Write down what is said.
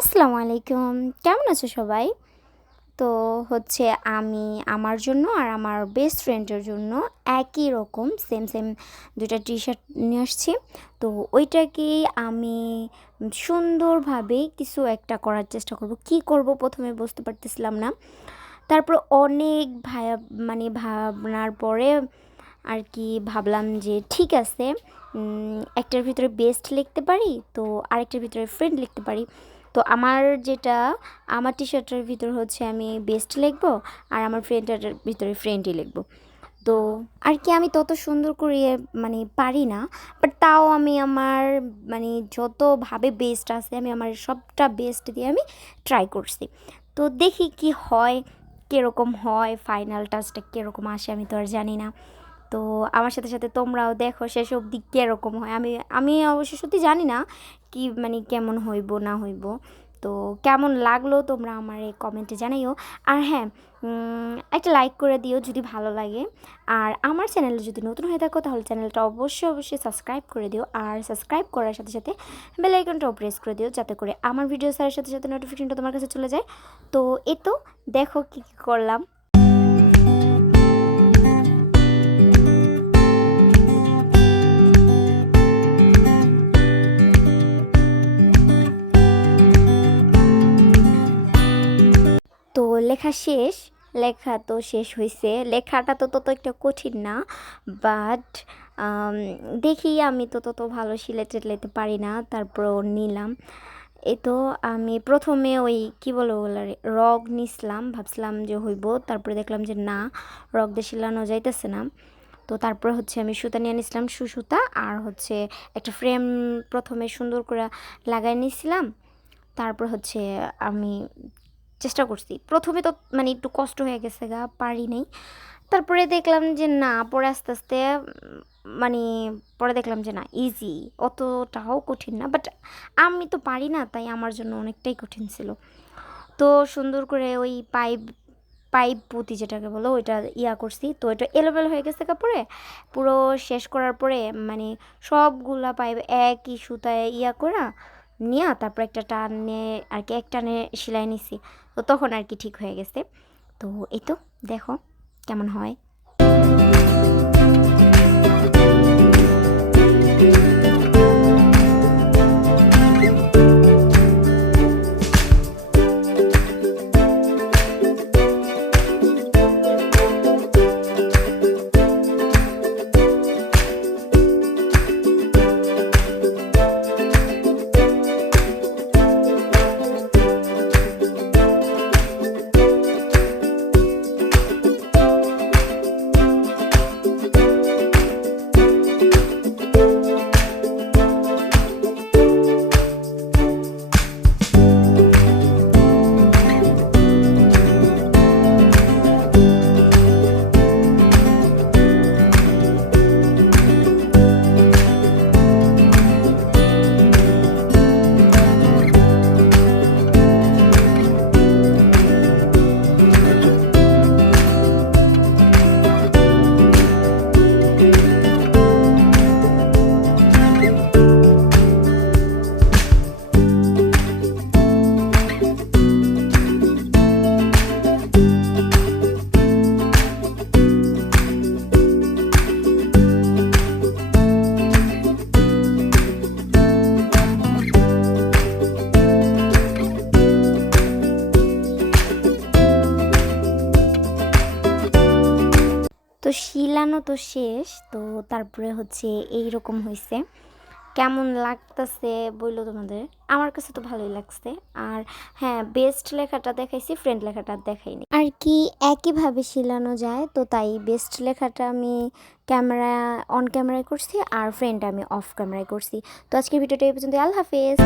আসসালামু আলাইকুম। কেমন আছো সবাই? তো হচ্ছে আমি আমার জন্য আর আমার বেস্ট ফ্রেন্ডের জন্য একই রকম সেম সেম দুটা টি শার্ট নিয়ে আসছি। তো ওইটাকেই আমি সুন্দরভাবে কিছু একটা করার চেষ্টা করব। কি করব প্রথমে বুঝতে পারতেছিলাম না। তারপর অনেক ভায়া মানে ভাবনার পরে আর কি ভাবলাম যে ঠিক আছে একটার ভিতরে বেস্ট লিখতে পারি, তো আরেকটার ভিতরে ফ্রেন্ড লিখতে পারি। তো আমার যেটা, আমার টি শার্টের ভিতর হচ্ছে আমি বেস্ট লিখব আর আমার ফ্রেন্ডের ভিতরে ফ্রেন্ডই লিখব। তো আর কি আমি তত সুন্দর করে মানে পারি না বাট তাও আমি আমার মানে যতভাবে বেস্ট আছে আমি আমার সবটা বেস্ট দিয়ে আমি ট্রাই করছি। তো দেখি কি হয়, কীরকম হয় ফাইনাল টাচটা কীরকম আসে আমি তো আর জানি না। তো আমার সাথে সাথে তোমরাও দেখো শেষ অবধি কীরকম হয়। আমি আমি অবশ্য সত্যি জানি না কি মানে কেমন হইব, না হইব। তো কেমন লাগল তোমরা আমার এই কমেন্টে জানাইও। আর হ্যাঁ একটা লাইক করে দিও যদি ভালো লাগে। আর আমার চ্যানেলে যদি নতুন হয়ে থাকো তাহলে চ্যানেলটা অবশ্যই অবশ্যই সাবস্ক্রাইব করে দিও। আর সাবস্ক্রাইব করার সাথে সাথে বেল আইকনটাও প্রেস করে দিও যাতে করে আমার ভিডিও সারের সাথে সাথে নোটিফিকেশনটা তোমার কাছে চলে যায়। তো এ তো দেখো কী কী করলাম। তো লেখা শেষ, লেখা তো শেষ হয়েছে লেখাটা তো তত একটা কঠিন না বাট দেখি আমি তো তত ভালো সিলে টেলেতে পারি না তারপর নিলাম। এ তো আমি প্রথমে ওই কি বলো রগ নিছিলাম ভাবছিলাম যে হইব, তারপরে দেখলাম যে না, রগ দিয়ে শিলানো যাইতেছে না। তো তারপরে হচ্ছে আমি সুতা নিয়ে নিছিলাম সুসুতা, আর হচ্ছে একটা ফ্রেম প্রথমে সুন্দর করে লাগাই নিয়েছিলাম তারপর হচ্ছে আমি চেষ্টা করছি। প্রথমে তো মানে একটু কষ্ট হয়ে গেছে গা, পারি নাই। তারপরে দেখলাম যে না, পরে আস্তে আস্তে মানে পরে দেখলাম যে না ইজি অতটাও কঠিন না বাট আমি তো পারি না, তাই আমার জন্য অনেকটাই কঠিন ছিল। তো সুন্দর করে ওই পাইপ পাইপ পুঁতি যেটাকে বলো, ওইটা ইয়া করছি। তো এটা এলোবেলো হয়ে গেছে কাপড়ে পুরো শেষ করার পরে মানে সবগুলা পাইপ একই সুতায় ইয়া করা নিয়ে তারপর একটা টানে আর কি এক টানে সেলাই নিছি। তো তখন আর কি ঠিক হয়ে গেছে। তো এই তো, দেখো কেমন হয়। তো শিলানো তো শেষ, তো তারপরে হচ্ছে এই রকম হয়েছে কেমন লাগতেছে বলল তোমাদের? আমার কাছে তো ভালোই লাগছে। আর হ্যাঁ বেস্ট লেখাটা দেখাইছি ফ্রেন্ড লেখাটা দেখাইনি। আর কি একইভাবে শিলানো যায়, তো তাই বেস্ট লেখাটা আমি ক্যামেরা অন ক্যামেরায় করছি, আর ফ্রেন্ড আমি অফ ক্যামেরায় করছি। তো আজকের ভিডিওটা এই পর্যন্ত আল্লাহ হাফেজ।